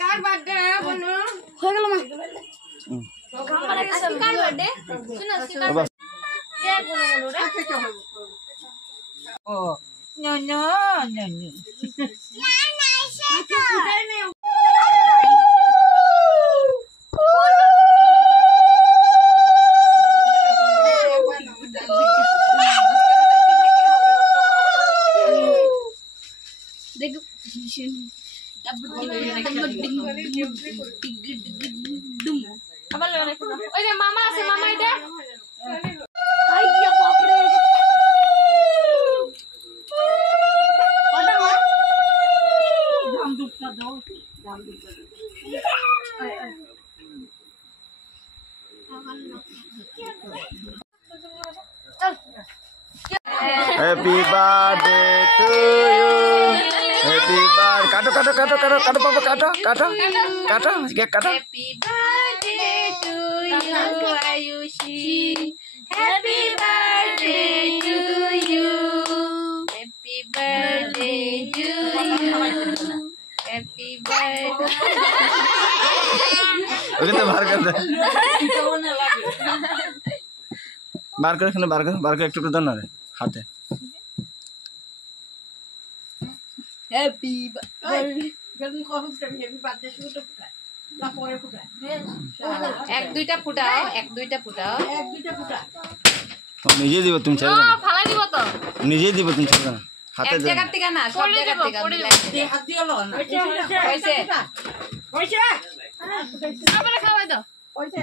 কার birthday বনু হয়ে গেল মা আমার আজকে কার বার্থডে শুনো কার কে বলে গেল রে ও নো নো নো নো না সেটা ফুটাই নেই দেখো আবার ওই যে মামা আছে মামা এটা আইয়া বাপ রে দাম দুপটা দাও দাম দুপটা Happy birthday to you. Happy birthday. Kato papa kato. Cake kato. Happy birthday to you Ayushi Happy birthday to you Happy birthday to you Happy birthday Udah tuh bar कर একটু দাও না রে হাতে হ্যাপি বার্থডে গরম coffee time heavy birthday শুরু তো না পরে ফুটা এক দুইটা ফুটাও এক দুইটা ফুটাও এক দুইটা ফুটা নিজে দিব তুমি ছেড়ে দাও ফালা দিব তো নিজে দিব তুমি ছেড়ে দাও হাতে এক দাও জায়গা থেকে না সব জায়গা থেকে এই হাত দিয়ে লও না হইছে হইছে সবরে খাওয়াই দাও হইছে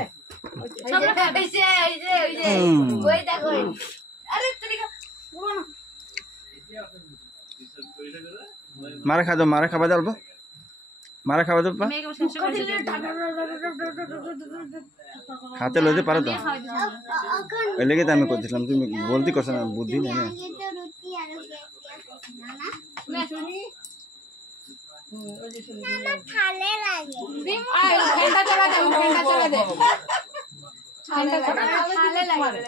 সবরে খাওয়াই দাও ওই দেখো আরে তুই পুরো না মারা খা দাও মারা খাবা দাও অল্প মারা খাবা দাও মেয়ে কেমন শেষ করে হাতে লইতে পারো তো ওই লেগে তো আমি করছিলাম তুমি বলতে করছো না বুদ্ধি নেই না ফ্যানটা চালা দে ফ্যানটা চালা দে ফ্যানটা চালা দে